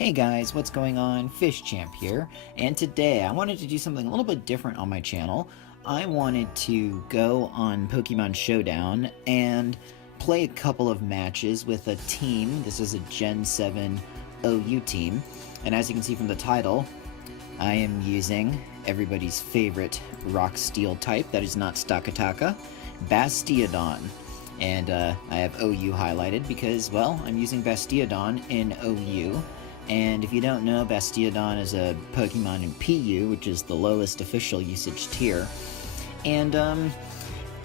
Hey guys, what's going on? Fish Champ here, and today I wanted to do something a little bit different on my channel. I wanted to go on Pokemon Showdown and play a couple of matches with a team. This is a Gen 7 OU team, and as you can see from the title, I am using everybody's favorite Rock Steel type that is not Stakataka, Bastiodon. And I have OU highlighted because, well, I'm using Bastiodon in OU. And if you don't know, Bastiodon is a Pokemon in PU, which is the lowest official usage tier. And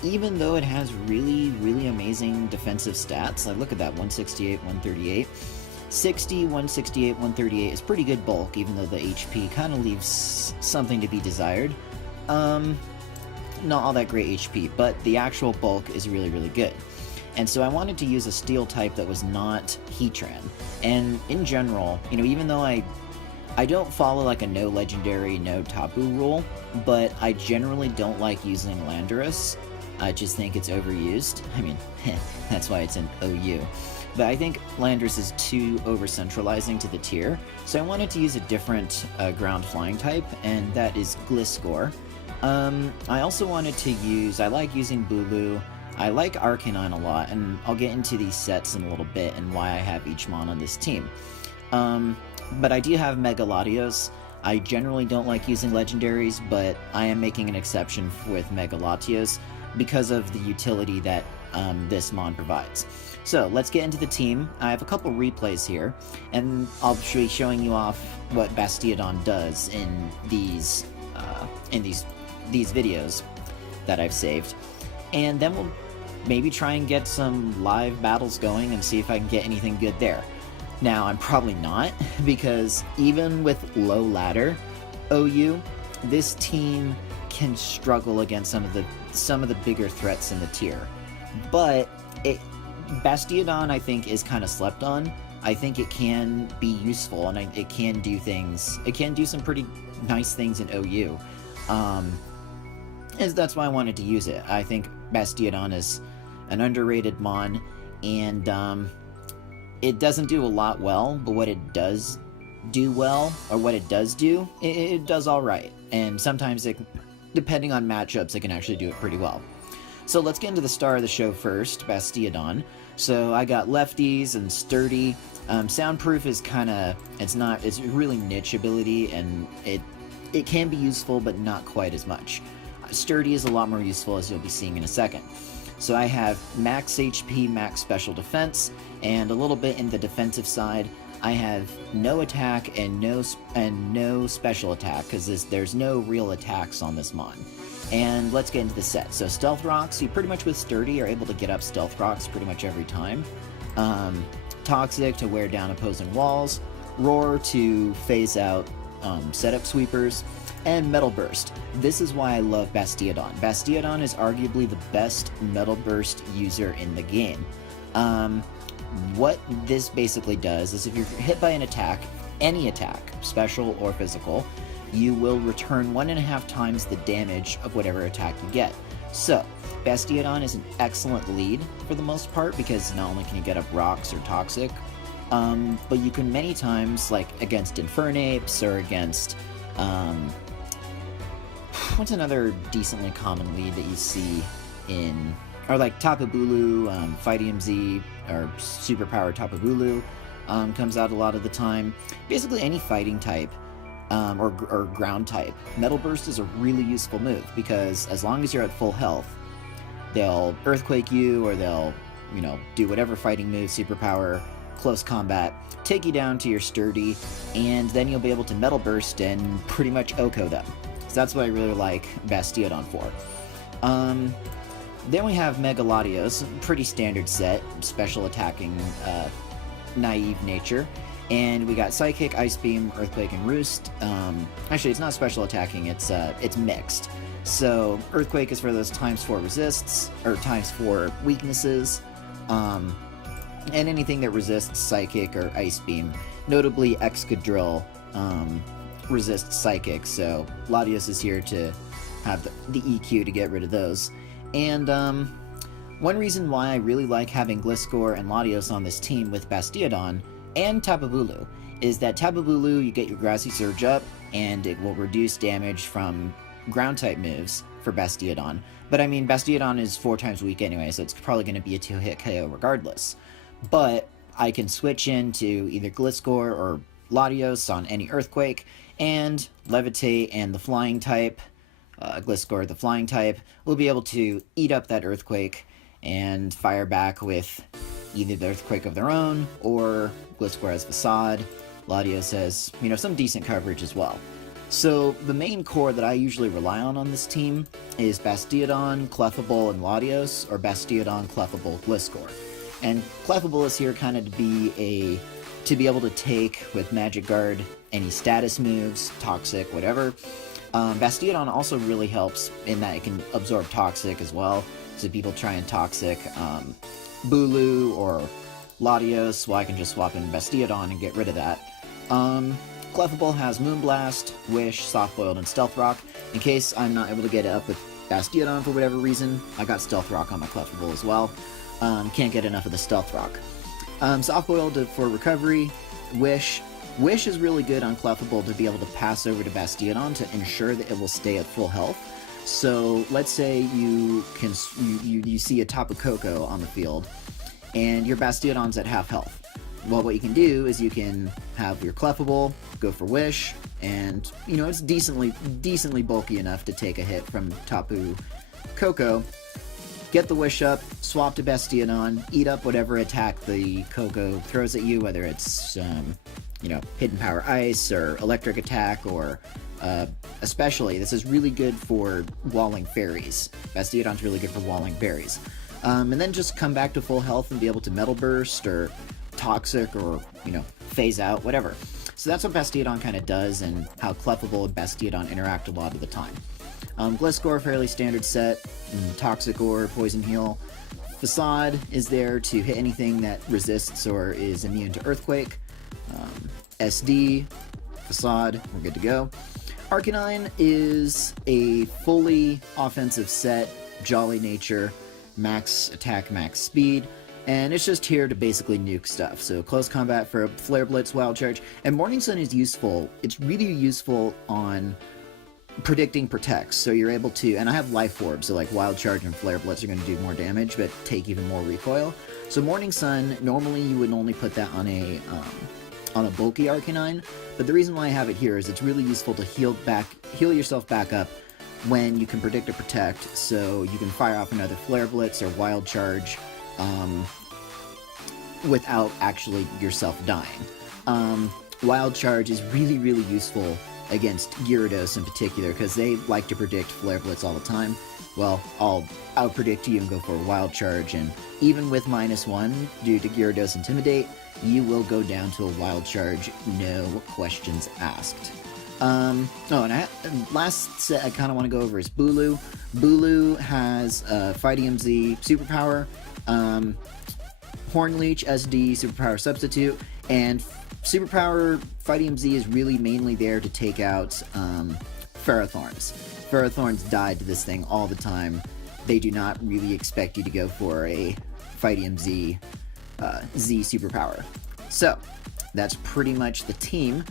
even though it has really amazing defensive stats, like look at that, 168, 138. 60, 168, 138 is pretty good bulk, even though the HP kind of leaves something to be desired. Not all that great HP, but the actual bulk is really good. And so I wanted to use a steel type that was not Heatran. And in general, you know, even though I don't follow like a no legendary, no Tapu rule, but I generally don't like using Landorus. I just think it's overused. I mean, that's why it's in OU. But I think Landorus is too over-centralizing to the tier, so I wanted to use a different ground flying type, and that is Gliscor. I also wanted to use, I like using Bulu. I like Arcanine a lot, and I'll get into these sets in a little bit and why I have each mon on this team. But I do have Mega Latios. I generally don't like using legendaries, but I am making an exception with Mega Latios because of the utility that this mon provides. So let's get into the team. I have a couple replays here, and I'll be showing you off what Bastiodon does in these videos that I've saved, and then we'll maybe try and get some live battles going and see if I can get anything good there. Now, I'm probably not, because even with low ladder OU, this team can struggle against some of the bigger threats in the tier. But Bastiodon, I think, is kind of slept on. I think it can be useful, and it can do things. It can do some pretty nice things in OU. And that's why I wanted to use it. I think Bastiodon is an underrated mon, and it doesn't do a lot well, but what it does do well, or what it does do, it does alright. And sometimes, depending on matchups, it can actually do it pretty well. So let's get into the star of the show first, Bastiodon. So I got lefties and sturdy. Soundproof is kind of, it's really niche ability, and it can be useful, but not quite as much. Sturdy is a lot more useful, as you'll be seeing in a second. So I have max HP, max special defense, and a little bit in the defensive side. I have no attack and no special attack, because there's no real attacks on this mon. And let's get into the set. So Stealth Rocks, you pretty much with Sturdy are able to get up Stealth Rocks pretty much every time. Toxic to wear down opposing walls. Roar to phase out setup sweepers. And Metal Burst. This is why I love Bastiodon. Bastiodon is arguably the best Metal Burst user in the game. What this basically does is if you're hit by an attack, any attack, special or physical, you will return 1.5 times the damage of whatever attack you get. So, Bastiodon is an excellent lead for the most part, because not only can you get up rocks or toxic, but you can many times, like against Infernapes or against, what's another decently common lead that you see in, or like Tapu Bulu, Fightinium Z, or Superpower Tapu Bulu comes out a lot of the time. Basically any fighting type, or ground type, Metal Burst is a really useful move, because as long as you're at full health, they'll Earthquake you, or they'll, you know, do whatever fighting move, Superpower, close combat, take you down to your Sturdy, and then you'll be able to Metal Burst and pretty much OHKO them. So that's what I really like Bastiodon for. Then we have Mega Latios, pretty standard set, special attacking, naive nature. And we got Psychic, Ice Beam, Earthquake, and Roost. Actually, it's not special attacking, it's mixed. So, Earthquake is for those ×4 resists, or ×4 weaknesses, and anything that resists Psychic or Ice Beam. Notably, Excadrill resists Psychic, so Latios is here to have the EQ to get rid of those. And one reason why I really like having Gliscor and Latios on this team with Bastiodon and Tapu Bulu is that Tapu Bulu, you get your Grassy Surge up, and it will reduce damage from ground-type moves for Bastiodon. But I mean, Bastiodon is 4 times weak anyway, so it's probably going to be a 2-hit KO regardless. But I can switch into either Gliscor or Latios on any Earthquake, and Levitate and the Flying type, Gliscor, the Flying type, will be able to eat up that Earthquake and fire back with either the Earthquake of their own, or Gliscor has Facade, Latios has, some decent coverage as well. So the main core that I usually rely on this team is Bastiodon, Clefable, and Latios, or Bastiodon, Clefable, Gliscor. And Clefable is here kind of to be able to take with Magic Guard any status moves, Toxic, whatever. Bastiodon also really helps in that it can absorb Toxic as well, so people try and Toxic Bulu or Latios, well, I can just swap in Bastiodon and get rid of that. Clefable has Moonblast, Wish, Soft-Boiled, and Stealth Rock. In case I'm not able to get it up with Bastiodon for whatever reason, I got Stealth Rock on my Clefable as well. Can't get enough of the Stealth Rock. Soft-Boiled for recovery, Wish. Wish is really good on Clefable to be able to pass over to Bastiodon to ensure that it will stay at full health. So let's say you see a Tapu Koko on the field, and your Bastiodon's at half health. Well, what you can do is you can have your Clefable go for Wish, and it's decently bulky enough to take a hit from Tapu Koko. Get the Wish up, swap to Bastiodon, eat up whatever attack the Koko throws at you, whether it's Hidden Power Ice or Electric Attack, or especially this is really good for walling fairies. Bastiodon's really good for walling fairies. And then just come back to full health and be able to Metal Burst or Toxic or, phase out, whatever. So that's what Bastiodon kind of does, and how Clefable and Bastiodon interact a lot of the time. Gliscor, fairly standard set, Toxic or Poison Heal. Facade is there to hit anything that resists or is immune to Earthquake. SD, Facade, we're good to go. Arcanine is a fully offensive set, Jolly Nature, max attack, max speed, and it's just here to basically nuke stuff. So close combat for Flare Blitz, Wild Charge, and Morning Sun is useful. It's really useful on predicting protects, so you're able to, and I have Life Orb, so like Wild Charge and Flare Blitz are going to do more damage, but take even more recoil. So Morning Sun, normally you would only put that on a bulky Arcanine, but the reason why I have it here is it's really useful to heal yourself back up when you can predict or protect, so you can fire off another Flare Blitz or Wild Charge without actually yourself dying. Wild Charge is really, really useful against Gyarados in particular, because they like to predict Flare Blitz all the time. Well, I'll out-predict you and go for a Wild Charge, and even with -1 due to Gyarados Intimidate, you will go down to a Wild Charge, no questions asked. Last set I kind of want to go over is Bulu. Bulu has Fightinium Z Superpower, Horn Leech SD Superpower Substitute, and Superpower Fightinium Z is really mainly there to take out Ferrothorns. Ferrothorns die to this thing all the time. They do not really expect you to go for a Fightinium Z Superpower. So, that's pretty much the team.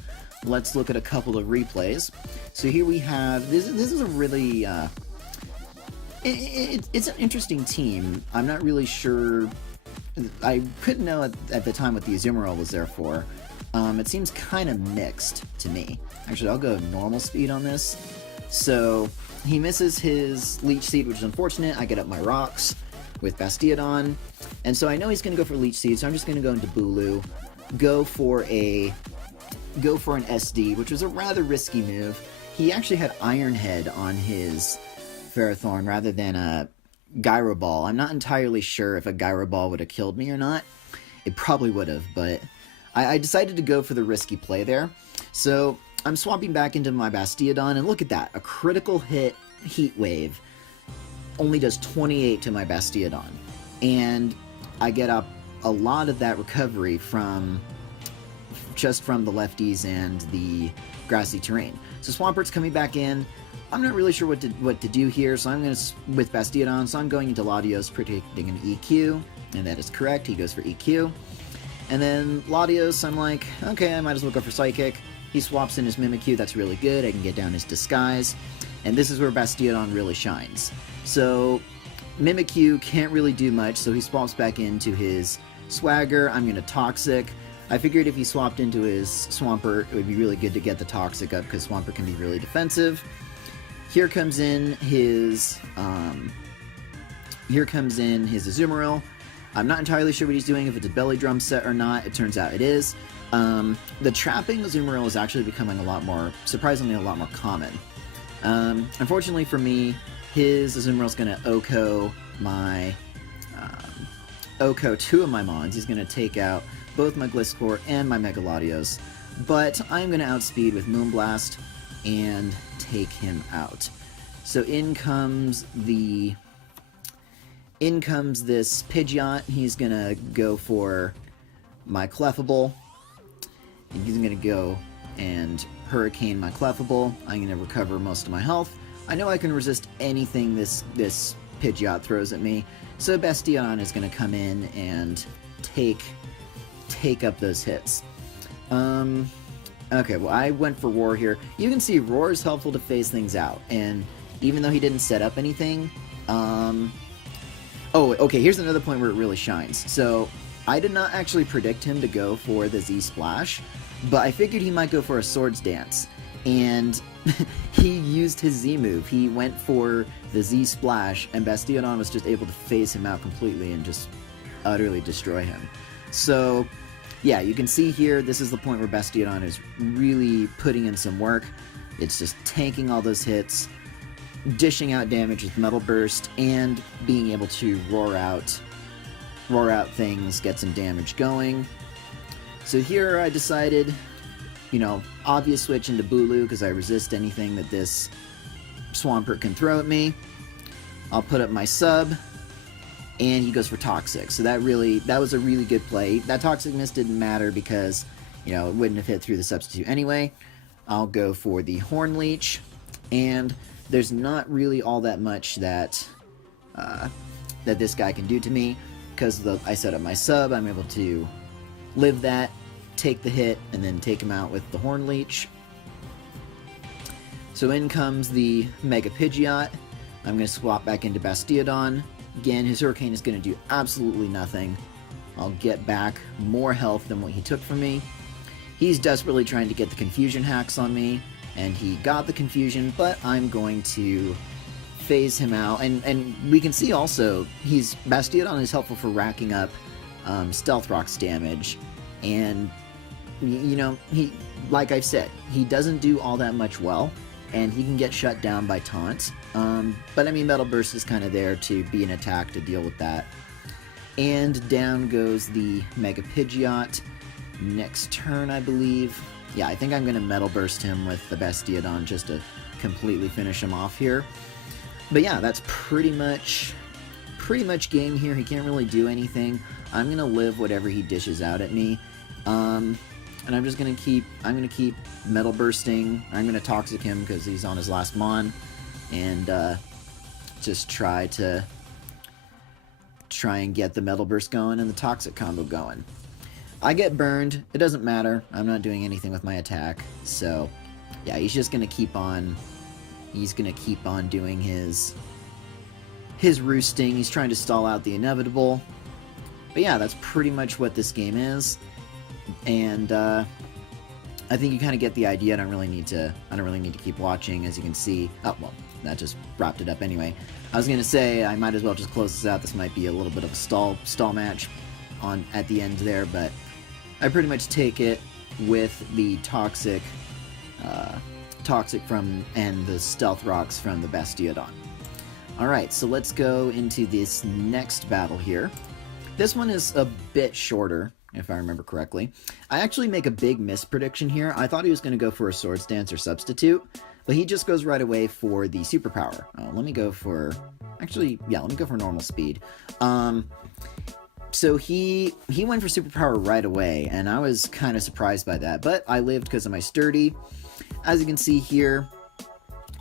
Let's look at a couple of replays. So here we have, this is a really, it's an interesting team. I'm not really sure, I couldn't know at the time what the Azumarill was there for. It seems kind of mixed to me. Actually, I'll go normal speed on this. So, he misses his Leech Seed, which is unfortunate. I get up my rocks with Bastiodon, and so I know he's going to go for Leech Seed, so I'm just going to go into Bulu, go for an SD, which was a rather risky move. He actually had Iron Head on his Ferrothorn rather than a Gyro Ball. I'm not entirely sure if a Gyro Ball would have killed me or not. It probably would have, but I decided to go for the risky play there. So I'm swapping back into my Bastiodon, and look at that. A critical hit Heat Wave only does 28 to my Bastiodon. And I get up a lot of that recovery just from the lefties and the grassy terrain. So Swampert's coming back in. I'm not really sure what to do here, so I'm going to, with Bastiodon, so I'm going into Latios predicting an EQ, and that is correct, he goes for EQ. And then Latios, I'm like, okay, I might as well go for Psychic. He swaps in his Mimikyu, that's really good. I can get down his Disguise. And this is where Bastiodon really shines. So Mimikyu can't really do much, so he swaps back into his Swagger. I'm going to Toxic. I figured if he swapped into his Swampert, it would be really good to get the Toxic up, because Swampert can be really defensive. Here comes in his Azumarill. I'm not entirely sure what he's doing, if it's a Belly Drum set or not. It turns out it is. The trapping Azumarill is actually becoming surprisingly a lot more common. Unfortunately for me, his Azumarill is going to Oko two of my Mons. He's going to take out both my Gliscor and my Mega Latios. But I'm going to outspeed with Moonblast and take him out. So in comes this Pidgeot. He's going to go for my Clefable. He's going to go and Hurricane my Clefable. I'm going to recover most of my health. I know I can resist anything this Pidgeot throws at me, so Bastiodon is going to come in and take up those hits. Okay, well, I went for Roar here. You can see Roar is helpful to phase things out, and even though he didn't set up anything, oh, okay, here's another point where it really shines. So, I did not actually predict him to go for the Z-Splash, but I figured he might go for a Swords Dance, and he used his Z move. He went for the Z-Splash, and Bastiodon was just able to phase him out completely and just utterly destroy him. So, yeah, you can see here, this is the point where Bastiodon is really putting in some work. It's just tanking all those hits, dishing out damage with Metal Burst, and being able to roar out things, get some damage going. So here I decided, obvious switch into Bulu, because I resist anything that this Swampert can throw at me. I'll put up my sub, and he goes for Toxic. So that was a really good play. That Toxic miss didn't matter because, it wouldn't have hit through the substitute anyway. I'll go for the Horn Leech, and there's not really all that much that this guy can do to me, because I set up my sub. I'm able to live that, take the hit, and then take him out with the Horn Leech. So in comes the Mega Pidgeot. I'm going to swap back into Bastiodon. Again, his Hurricane is going to do absolutely nothing. I'll get back more health than what he took from me. He's desperately trying to get the Confusion hacks on me, and he got the Confusion, but I'm going to phase him out. And we can see also, Bastiodon is helpful for racking up Stealth Rock's damage, and like I've said, he doesn't do all that much well, and he can get shut down by taunts. But I mean, Metal Burst is kind of there to be an attack to deal with that. And down goes the Mega Pidgeot. Next turn, I believe. Yeah, I think I'm going to Metal Burst him with the Bastiodon just to completely finish him off here. But yeah, that's pretty much game here. He can't really do anything. I'm going to live whatever he dishes out at me. And I'm just going to keep Metal Bursting. I'm going to Toxic him because he's on his last Mon. And just try and get the Metal Burst going and the Toxic combo going. I get burned. It doesn't matter. I'm not doing anything with my attack. So, yeah, he's just going to keep on... He's going to keep on doing his roosting. He's trying to stall out the inevitable. But yeah, that's pretty much what this game is. And I think you kind of get the idea. I don't really need to keep watching, as you can see. Oh, well, that just wrapped it up anyway. I was going to say I might as well just close this out. This might be a little bit of a stall match at the end there, but I pretty much take it with the Toxic from and the Stealth Rocks from the Bastiodon. Alright, so let's go into this next battle here. This one is a bit shorter, if I remember correctly. I actually make a big misprediction here. I thought he was going to go for a Swords Dance or Substitute, but he just goes right away for the Superpower. Let me go for... Actually, yeah, let me go for normal speed. So he went for Superpower right away, and I was kind of surprised by that, but I lived because of my Sturdy. As you can see here,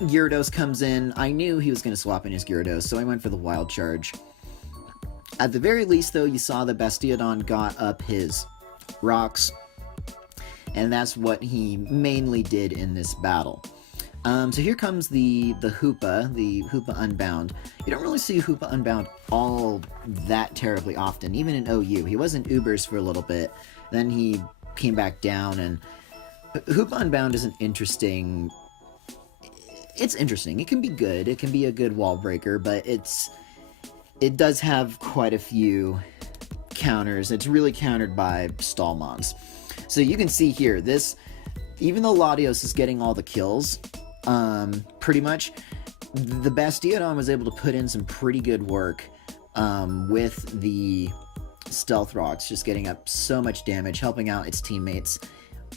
Gyarados comes in. I knew he was going to swap in his Gyarados, so I went for the Wild Charge. At the very least, though, you saw that Bastiodon got up his rocks, and that's what he mainly did in this battle. So here comes the Hoopa Unbound. You don't really see Hoopa Unbound all that terribly often, even in OU. He was in Ubers for a little bit, then he came back down, and Hoopa Unbound is an interesting... It's interesting. It can be good. It can be a good wall breaker, but it does have quite a few counters. It's really countered by Stallmons. So you can see here, this, even though Latios is getting all the kills, pretty much, the Bastiodon was able to put in some pretty good work with the Stealth Rocks, just getting up so much damage, helping out its teammates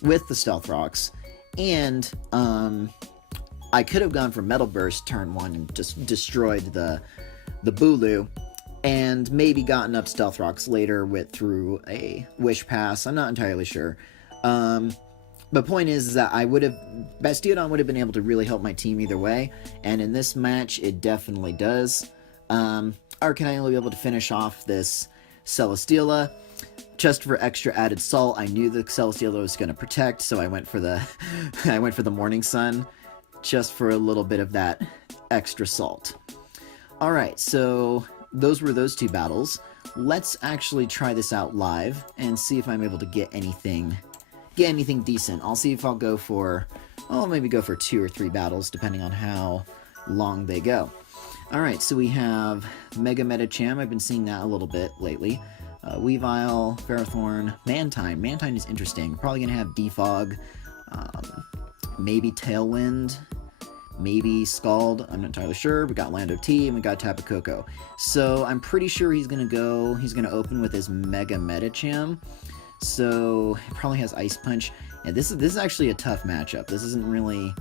with the Stealth Rocks. And I could have gone for Metal Burst turn 1 and just destroyed the Bulu, and maybe gotten up Stealth Rocks later through a Wish Pass. I'm not entirely sure. But point is that Bastiodon would have been able to really help my team either way, and in this match, it definitely does. Arcanine will be able to finish off this Celesteela. Just for extra added salt, I knew the Celesteela was going to protect, so I went for the Morning Sun, just for a little bit of that extra salt. Alright, so those were those two battles. Let's actually try this out live and see if I'm able to get anything decent. I'll see if I'll go for, maybe go for 2 or 3 battles, depending on how long they go. Alright, so we have Mega Medicham. I've been seeing that a little bit lately. Weavile, Ferrothorn, Mantine. Mantine is interesting. Probably going to have Defog, maybe Tailwind, maybe Scald. I'm not entirely sure. We got Lando T, and we got Tapu Koko. So I'm pretty sure he's going to open with his Mega Medicham. So he probably has Ice Punch. And this is actually a tough matchup. This isn't really...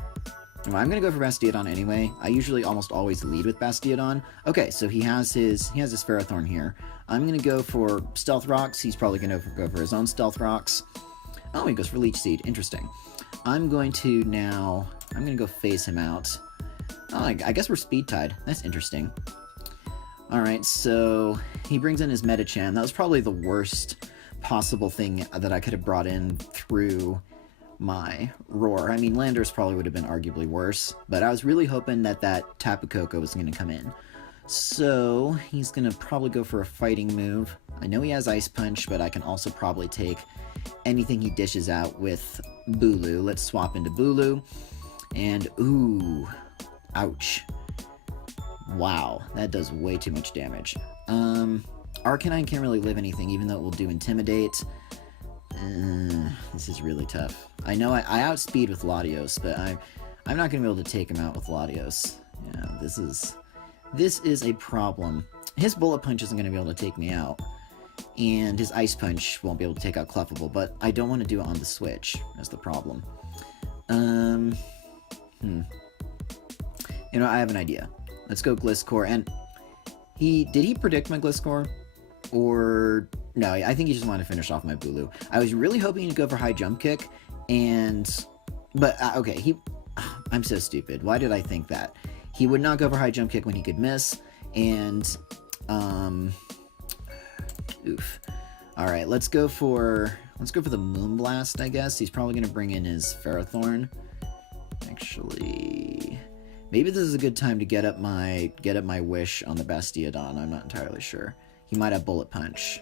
Well, I'm going to go for Bastiodon anyway. I usually almost always lead with Bastiodon. Okay, so he has his Ferrothorn here. I'm going to go for Stealth Rocks. He's probably going to go for his own Stealth Rocks. Oh, he goes for Leech Seed. Interesting. I'm going to go phase him out. Oh, I guess we're Speed Tied. That's interesting. Alright, so he brings in his Medicham. That was probably the worst possible thing that I could have brought in through my Roar. I mean, Landorus probably would have been arguably worse, but I was really hoping that Tapu Koko was going to come in. So he's going to probably go for a fighting move. I know he has Ice Punch, but I can also probably take anything he dishes out with Bulu. Let's swap into Bulu. And, ooh, ouch. Wow, that does way too much damage. Arcanine can't really live anything, even though it will do Intimidate. This is really tough. I know I outspeed with Latios, but I'm not going to be able to take him out with Latios. Yeah, this is a problem. His Bullet Punch isn't going to be able to take me out, and his Ice Punch won't be able to take out Clefable, but I don't want to do it on the Switch. That's the problem. You know, I have an idea. Let's go Gliscor, and did he predict my Gliscor? Or... No, I think he just wanted to finish off my Bulu. I was really hoping to go for High Jump Kick, but, okay, I'm so stupid. Why did I think that? He would not go for High Jump Kick when he could miss, and, oof. Alright, let's go for the Moonblast, I guess. He's probably going to bring in his Ferrothorn. Actually, maybe this is a good time to get up my Wish on the Bastiodon. I'm not entirely sure. He might have Bullet Punch.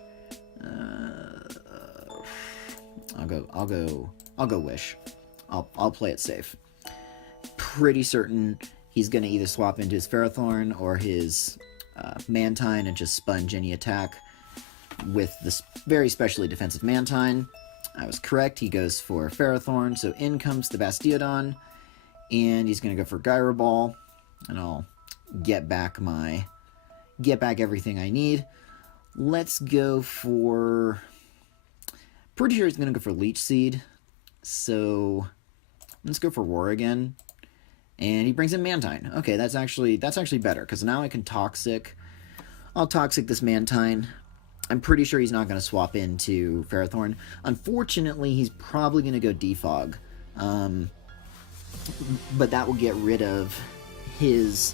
I'll go Wish. I'll play it safe. Pretty certain he's gonna either swap into his Ferrothorn or his Mantine and just sponge any attack with this very specially defensive Mantine. I was correct. He goes for Ferrothorn, so in comes the Bastiodon, and he's gonna go for Gyro Ball, and I'll get back everything I need. Let's go for... Pretty sure he's going to go for Leech Seed. So let's go for Roar again. And he brings in Mantine. Okay, that's actually better, because now I can Toxic. I'll Toxic this Mantine. I'm pretty sure he's not going to swap into Ferrothorn. Unfortunately, he's probably going to go Defog. But that will get rid of his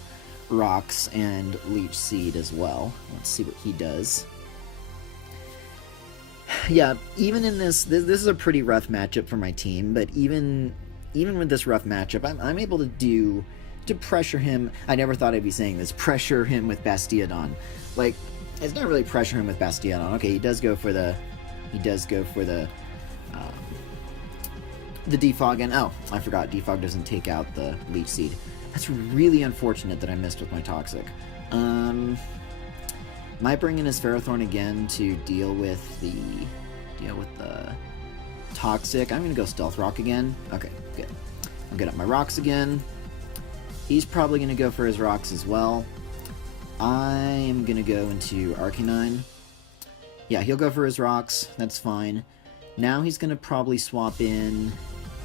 Rocks and Leech Seed as well. Let's see what he does. Yeah, even in this is a pretty rough matchup for my team, but even with this rough matchup, I'm able to pressure him. I never thought I'd be saying this. Pressure him with Bastiodon. Like, it's not really pressure him with Bastiodon. Okay, he does go for the defog, and oh, I forgot, defog doesn't take out the Leech Seed. That's really unfortunate that I missed with my Toxic. Might bring in his Ferrothorn again to deal with the Toxic. I'm gonna go Stealth Rock again. Okay, good. I'll get up my rocks again. He's probably gonna go for his rocks as well. I am gonna go into Arcanine. Yeah, he'll go for his rocks. That's fine. Now he's gonna probably swap in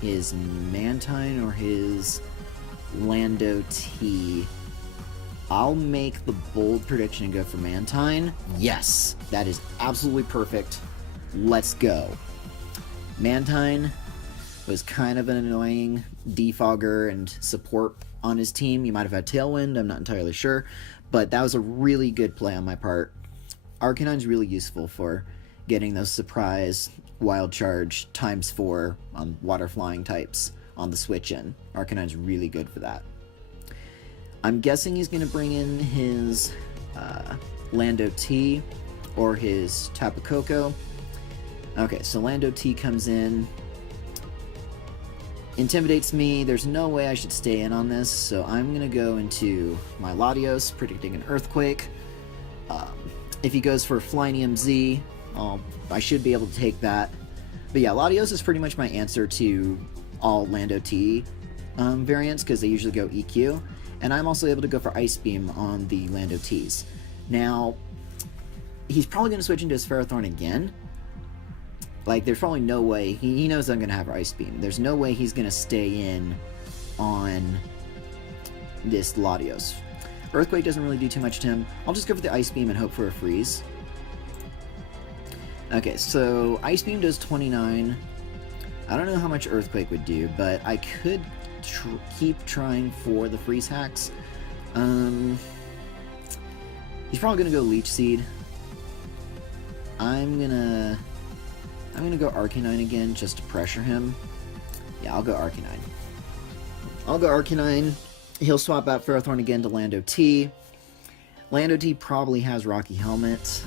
his Mantine or his Lando T. I'll make the bold prediction and go for Mantine. Yes, that is absolutely perfect. Let's go. Mantine was kind of an annoying defogger and support on his team. He might have had Tailwind, I'm not entirely sure, but that was a really good play on my part. Arcanine's really useful for getting those surprise Wild Charge ×4 on water flying types on the switch in. Arcanine's really good for that. I'm guessing he's going to bring in his Lando T or his Tapu Koko. Okay, so Lando T comes in, intimidates me. There's no way I should stay in on this, so I'm going to go into my Latios, predicting an Earthquake. If he goes for Flyinium Z, I should be able to take that. But yeah, Latios is pretty much my answer to all Lando T variants, because they usually go EQ. And I'm also able to go for Ice Beam on the Lando Ts. Now, he's probably going to switch into his Ferrothorn again. Like, there's probably no way. He knows I'm going to have Ice Beam. There's no way he's going to stay in on this Latios. Earthquake doesn't really do too much to him. I'll just go for the Ice Beam and hope for a freeze. Okay, so Ice Beam does 29. I don't know how much Earthquake would do, but I could keep trying for the freeze hacks. He's probably gonna go Leech Seed. I'm gonna go Arcanine again just to pressure him. Yeah, I'll go Arcanine. He'll swap out Ferrothorn again to Lando T. Lando T probably has Rocky Helmet.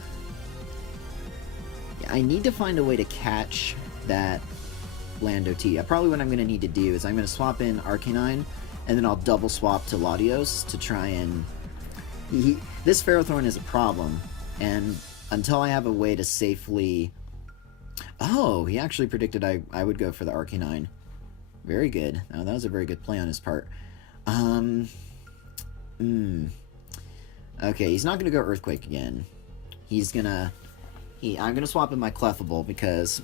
Yeah, I need to find a way to catch that Lando T. Probably what I'm going to need to do is I'm going to swap in Arcanine, and then I'll double swap to Latios to try and... This Ferrothorn is a problem, and until I have a way to safely... Oh, he actually predicted I would go for the Arcanine. Very good. Oh, that was a very good play on his part. Okay, he's not going to go Earthquake again. He's going to... I'm going to swap in my Clefable because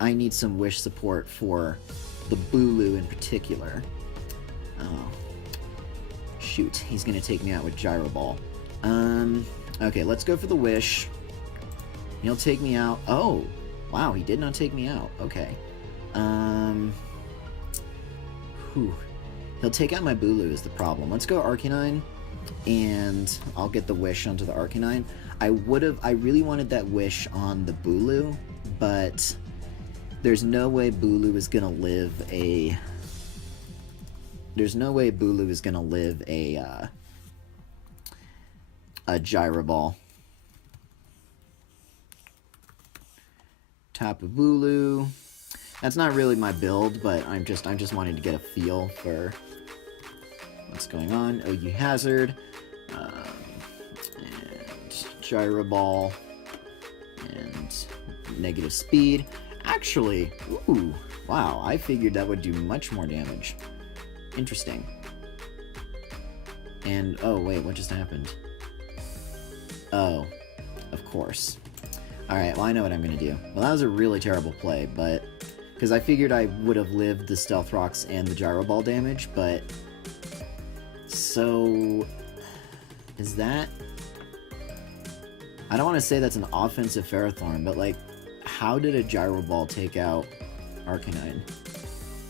I need some Wish support for the Bulu in particular. Oh. Shoot, he's going to take me out with Gyro Ball. Okay, let's go for the Wish. He'll take me out. Oh, wow, he did not take me out. Okay. He'll take out my Bulu is the problem. Let's go Arcanine, and I'll get the Wish onto the Arcanine. I really wanted that Wish on the Bulu, but there's no way Bulu is gonna live a... a Gyro Ball. Tapu Bulu. That's not really my build, but I'm just wanting to get a feel for what's going on. OU Hazard, and Gyro Ball, and negative speed. Actually, ooh, wow, I figured that would do much more damage. Interesting. And, oh wait, what just happened? Oh, of course. Alright, well I know what I'm gonna do. Well, that was a really terrible play, but... because I figured I would have lived the Stealth Rocks and the Gyro Ball damage, but... So... is that... I don't want to say that's an offensive Ferrothorn, but like, how did a Gyro Ball take out Arcanine?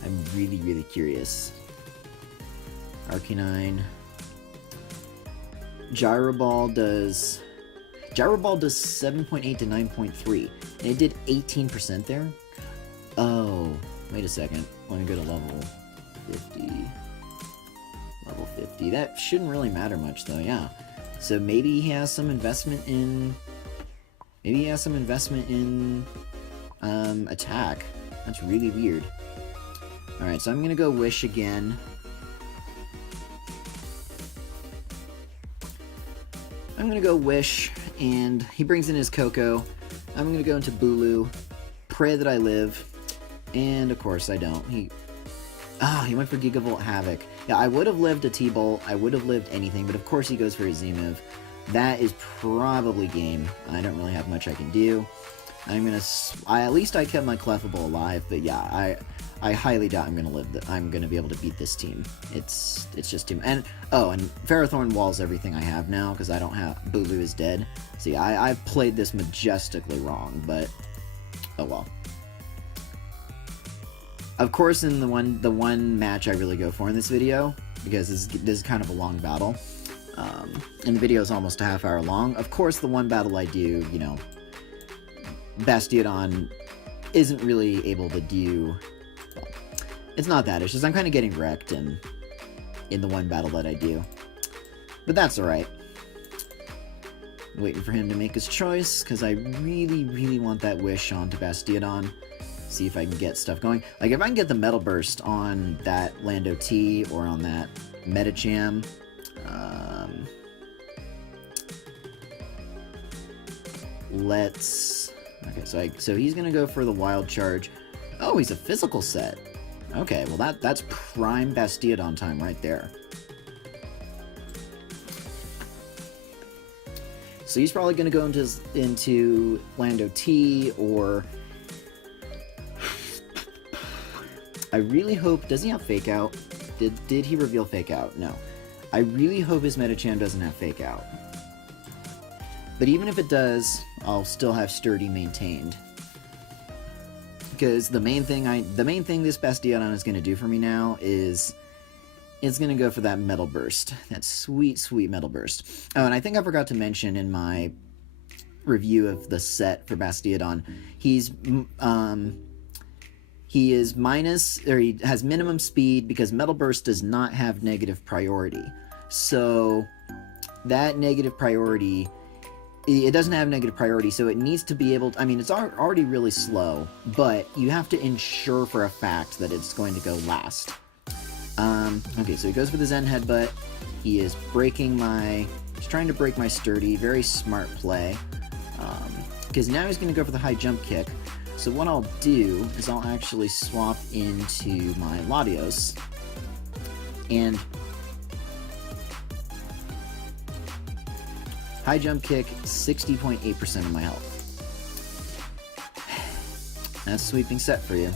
I'm really, really curious. Arcanine... Gyro Ball does... Gyro Ball does 7.8 to 9.3, and it did 18% there? Oh, wait a second. Let me go to level 50. Level 50. That shouldn't really matter much, though, yeah. So maybe he has some investment in... Maybe he has some investment in... attack. That's really weird. Alright, so I'm gonna go Wish again. I'm gonna go Wish, and he brings in his Coco. I'm gonna go into Bulu, pray that I live, and of course I don't. He went for Gigavolt Havoc. Yeah, I would have lived a T-Bolt, I would have lived anything, but of course he goes for his Z-move. That is probably game. I don't really have much I can do. At least I kept my Clefable alive, but yeah, I highly doubt I'm gonna be able to beat this team. It's just too... And Ferrothorn walls everything I have now, because I don't have... Bulu is dead. See, I've played this majestically wrong, but... Oh well. Of course, in the one match I really go for in this video, because this is kind of a long battle, and the video is almost a half hour long, of course the one battle I do, you know, Bastiodon isn't really able to do... Well, it's not that, it's just I'm kind of getting wrecked in the one battle that I do. But that's alright. Waiting for him to make his choice, because I really, really want that Wish onto Bastiodon. See if I can get stuff going. Like, if I can get the Metal Burst on that Lando T or on that Medicham, okay, so he's gonna go for the Wild Charge. Oh, he's a physical set. Okay, well that's prime Bastiodon time right there. So he's probably gonna go into Lando T, or I really hope... Does he have Fake Out? Did he reveal Fake Out? No. I really hope his Medicham doesn't have Fake Out. But even if it does, I'll still have Sturdy maintained. Because the main thing this Bastiodon is going to do for me now is it's going to go for that Metal Burst. That sweet, sweet Metal Burst. Oh, and I think I forgot to mention in my review of the set for Bastiodon, he has minimum speed because Metal Burst does not have negative priority. So that negative priority, it doesn't have negative priority, so it needs to be able to, I mean, it's already really slow, but you have to ensure for a fact that it's going to go last. Okay, so he goes for the Zen Headbutt. He is he's trying to break my Sturdy. Very smart play. Because now he's going to go for the high jump kick. So what I'll do is I'll actually swap into my Latios, and high jump kick, 60.8% of my health. That's a sweeping set for you.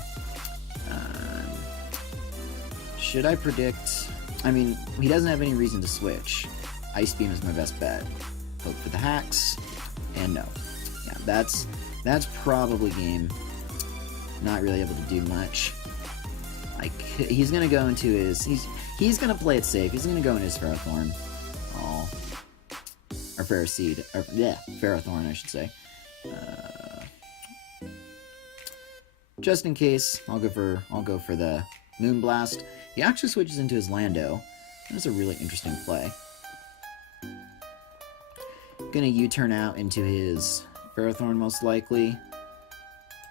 Should I predict... I mean, he doesn't have any reason to switch. Ice Beam is my best bet. Hope for the hacks, and no. Yeah, that's probably game. Not really able to do much. He's gonna go into his... He's gonna play it safe. He's gonna go into his Ferrothorn. Oh. Or Ferroseed. Or, yeah, Ferrothorn, I should say. Just in case, I'll go for the Moonblast. He actually switches into his Lando. That's a really interesting play. Gonna U-turn out into his Ferrothorn most likely.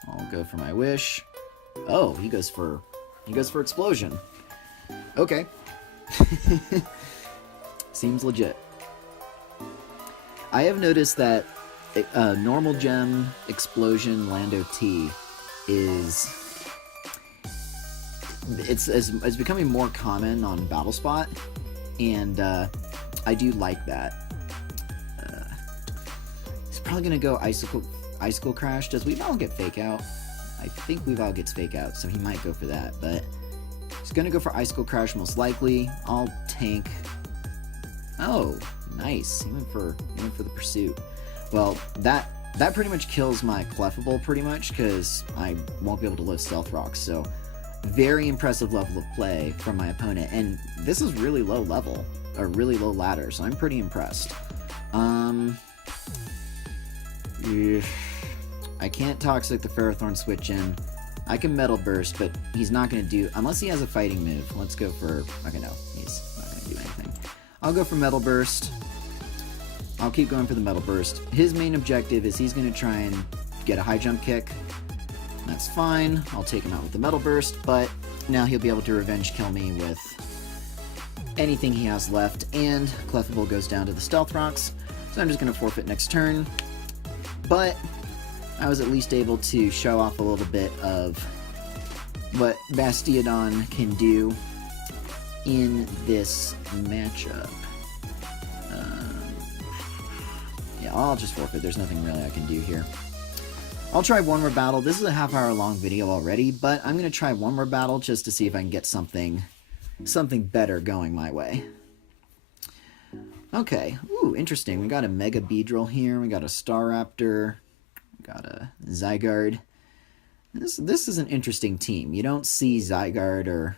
I'll go for my Wish. Oh, he goes for Explosion. Okay. Seems legit. I have noticed that normal gem Explosion Lando T is... It's becoming more common on Battle Spot, and I do like that. He's probably gonna go Icicle Crash. Does Weavile get Fake Out? I think Weavile gets Fake Out, so he might go for that, but he's gonna go for Icicle Crash most likely. I'll tank. Oh, nice. He went for the Pursuit. Well, that pretty much kills my Clefable pretty much, because I won't be able to live Stealth Rocks, so very impressive level of play from my opponent, and this is really low level, a really low ladder, so I'm pretty impressed. I can't Toxic the Ferrothorn switch in. I can Metal Burst, but he's not going to do... Unless he has a fighting move. Let's go for... Okay, no. He's not going to do anything. I'll go for Metal Burst. I'll keep going for the Metal Burst. His main objective is he's going to try and get a high jump kick. That's fine. I'll take him out with the Metal Burst, but now he'll be able to revenge kill me with anything he has left, and Clefable goes down to the Stealth Rocks, so I'm just going to forfeit next turn. But I was at least able to show off a little bit of what Bastiodon can do in this matchup. Yeah, I'll just forfeit. There's nothing really I can do here. I'll try one more battle. This is a half-hour long video already, but I'm going to try one more battle just to see if I can get something better going my way. Okay. Ooh, interesting. We got a Mega Beedrill here. We got a Staraptor. We got a Zygarde. This is an interesting team. You don't see Zygarde or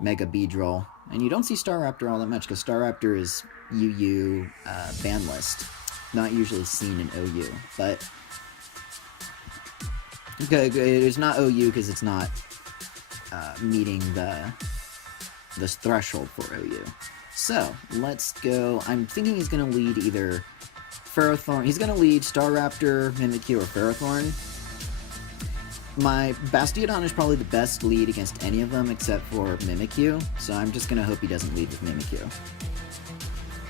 Mega Beedrill, and you don't see Staraptor all that much, because Staraptor is UU ban list. Not usually seen in OU, but it's not OU because it's not meeting the threshold for OU. So, let's go. I'm thinking he's going to lead either Ferrothorn. He's going to lead Staraptor, Mimikyu, or Ferrothorn. My Bastiodon is probably the best lead against any of them except for Mimikyu, so I'm just going to hope he doesn't lead with Mimikyu.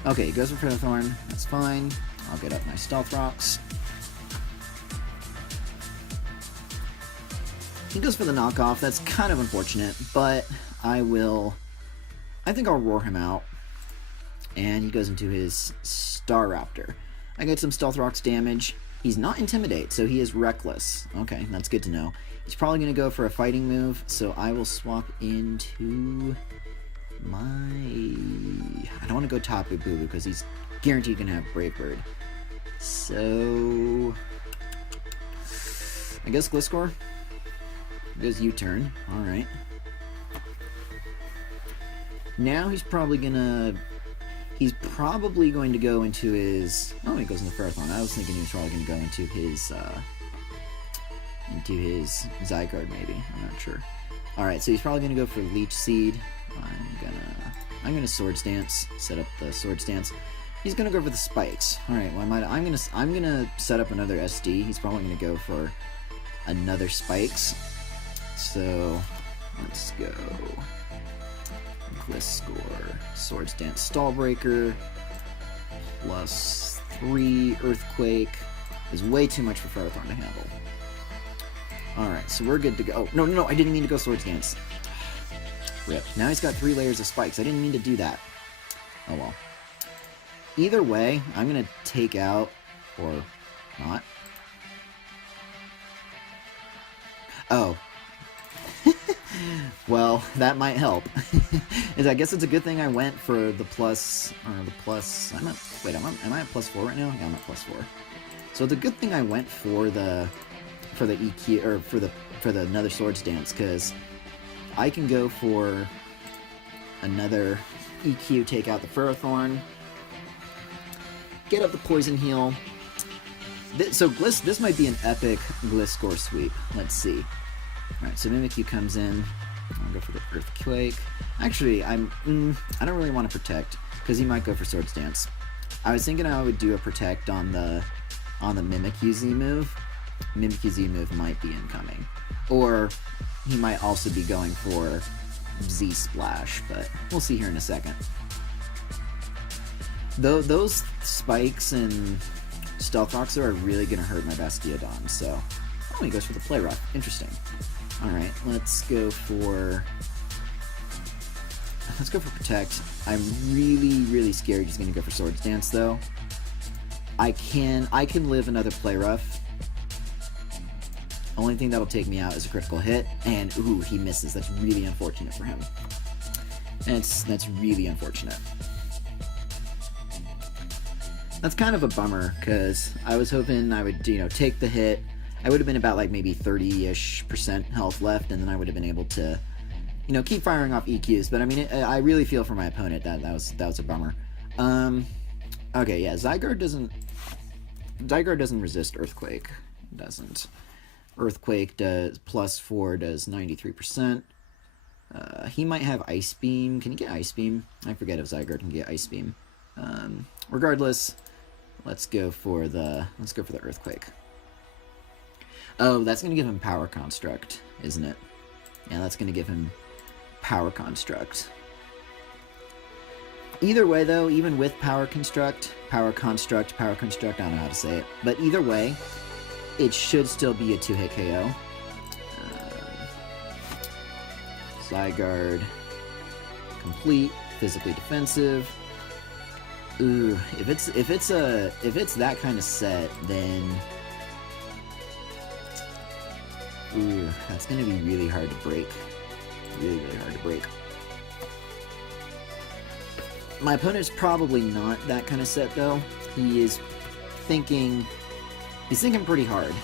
Okay, he goes for Ferrothorn. That's fine. I'll get up my Stealth Rocks. He goes for the knockoff. That's kind of unfortunate, but I think I'll roar him out. And he goes into his Staraptor. I get some Stealth Rocks damage. He's not Intimidate, so he is Reckless. Okay, that's good to know. He's probably going to go for a fighting move, so I will swap into my... I don't want to go Tapu Bulu, because he's guaranteed going to have Brave Bird. So... I guess Gliscor? Goes U-turn. Alright. Now he's probably gonna... He's probably going to go into his... Oh, he goes into Ferrothorn. I was thinking he was probably going to go into his Zygarde, maybe. I'm not sure. Alright, so he's probably going to go for Leech Seed. I'm gonna Swords Dance. Set up the Swords Dance. He's gonna go for the Spikes. Alright, well, I'm gonna set up another SD. He's probably gonna go for another Spikes. So, let's go. Gliscor, Swords Dance, Stallbreaker, +3 Earthquake is way too much for Ferrothorn to handle. Alright, so we're good to go. Oh, no, I didn't mean to go Swords Dance. Rip. Now he's got 3 layers of spikes. I didn't mean to do that. Oh well. Either way, I'm gonna take out, or not. Oh. Well, that might help. I guess it's a good thing I went for the plus, or the plus, am I at +4 right now? Yeah, I'm at +4. So it's a good thing I went for the EQ, or for the another Swords Dance, because I can go for another EQ, take out the Ferrothorn, get up the Poison Heal. So this might be an epic Gliscor sweep. Let's see. Alright, so Mimikyu comes in. I'll go for the Earthquake. Actually, I don't really want to Protect, because he might go for Swords Dance. I was thinking I would do a Protect on the Mimikyu Z move. Mimikyu Z move might be incoming. Or he might also be going for Z Splash, but we'll see here in a second. Though those Spikes and Stealth Rocks are really going to hurt my Bastiodon, so... Oh, he goes for the Play Rough. Interesting. Alright, let's go for Protect. I'm really scared he's going to go for Swords Dance, though. I can live another Play Rough. Only thing that'll take me out is a critical hit, and ooh, he misses. That's really unfortunate for him. That's really unfortunate. That's kind of a bummer, because I was hoping I would, take the hit. I would have been about, like, maybe 30-ish% health left, and then I would have been able to, keep firing off EQs. But, I mean, I really feel for my opponent. That was a bummer. Okay, yeah, Zygarde doesn't... Zygarde doesn't resist Earthquake. It doesn't. Earthquake does +4, does 93%. He might have Ice Beam. Can he get Ice Beam? I forget if Zygarde can get Ice Beam. Regardless, let's go for the Earthquake. Oh, that's gonna give him Power Construct, isn't it? Yeah, that's gonna give him Power Construct. Either way, though, even with Power Construct, I don't know how to say it, but either way, it should still be a 2-hit KO. Zygarde, complete, physically defensive. Ooh, if it's that kind of set, then ooh, that's gonna be really hard to break. Really hard to break. My opponent's probably not that kind of set, though. He's thinking pretty hard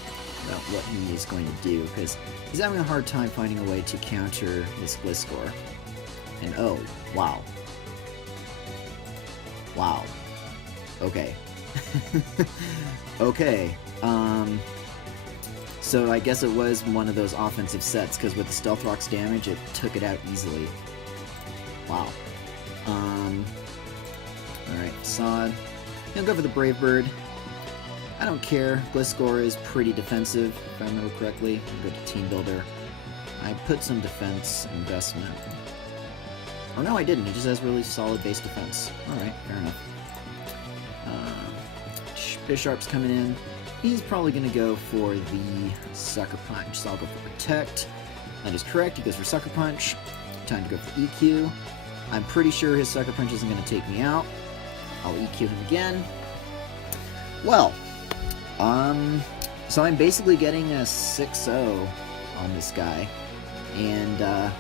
about what he is going to do, because he's having a hard time finding a way to counter this Gliscor. And oh, wow. Wow. Okay. Okay. So I guess it was one of those offensive sets, because with the Stealth Rock's damage, it took it out easily. Wow. Alright, Sod. He'll go for the Brave Bird. I don't care. Gliscor is pretty defensive, if I remember correctly. I'll go to Team Builder. I put some defense investment. Oh no, I didn't. He just has really solid base defense. Alright, fair enough. Bisharp's coming in. He's probably going to go for the Sucker Punch, so I'll go for Protect. That is correct. He goes for Sucker Punch. Time to go for EQ. I'm pretty sure his Sucker Punch isn't going to take me out. I'll EQ him again. Well, so I'm basically getting a 6-0 on this guy. And,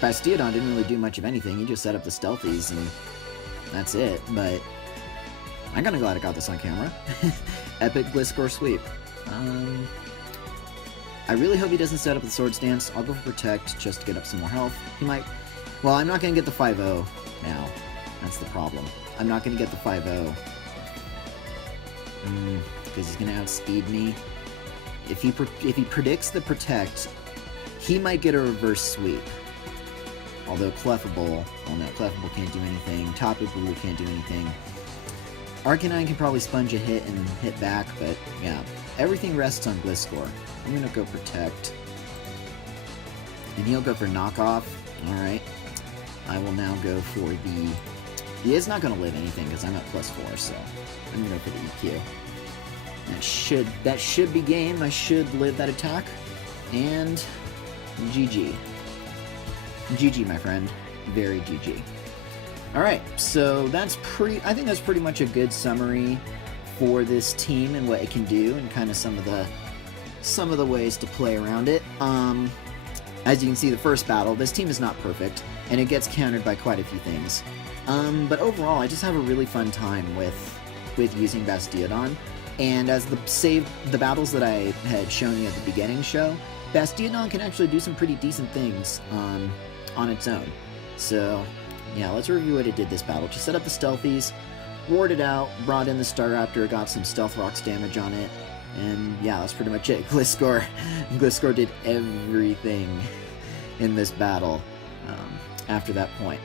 Bastiodon didn't really do much of anything. He just set up the Stealthies, and that's it. But I'm kind of glad I got this on camera. Epic Gliscor sweep. I really hope he doesn't set up the Swords Dance. I'll go for Protect just to get up some more health. He might... Well, I'm not going to get the 5-0 now. That's the problem. I'm not going to get the 5-0. Because he's going to outspeed me. If he predicts the Protect, he might get a reverse sweep. Although Clefable... Well, no, Clefable can't do anything. Tapu Bulu can't do anything. Arcanine can probably sponge a hit and hit back, but yeah. Everything rests on Gliscor. I'm going to go Protect. And he'll go for Knockoff. Alright. I will now go for the... He is not going to live anything because I'm at +4, so I'm going to go for the EQ. That should be game. I should live that attack. And GG. GG, my friend. Very GG. Alright, so that's I think that's pretty much a good summary for this team and what it can do, and kind of some of the ways to play around it. As you can see, the first battle, this team is not perfect, and it gets countered by quite a few things. But overall, I just have a really fun time with using Bastiodon, and as the battles that I had shown you at the beginning show, Bastiodon can actually do some pretty decent things on its own. So yeah, let's review what it did this battle. Just set up the Stealthies, warded out, brought in the Staraptor, got some Stealth Rocks damage on it, and yeah, that's pretty much it. Gliscor did everything in this battle after that point.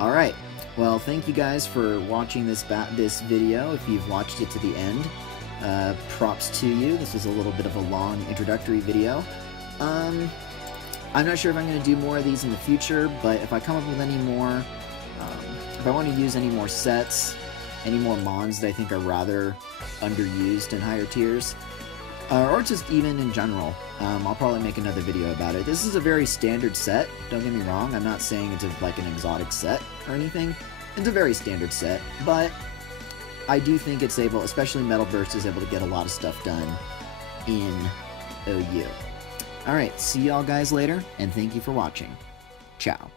Alright, well, thank you guys for watching this video. If you've watched it to the end, props to you. This was a little bit of a long introductory video. I'm not sure if I'm going to do more of these in the future, but if I come up with any more, if I want to use any more sets, any more mons that I think are rather underused in higher tiers, or just even in general, I'll probably make another video about it. This is a very standard set, don't get me wrong. I'm not saying it's like an exotic set or anything. It's a very standard set, but I do think it's able, especially Metal Burst, is able to get a lot of stuff done in OU. Alright, see y'all guys later, and thank you for watching. Ciao.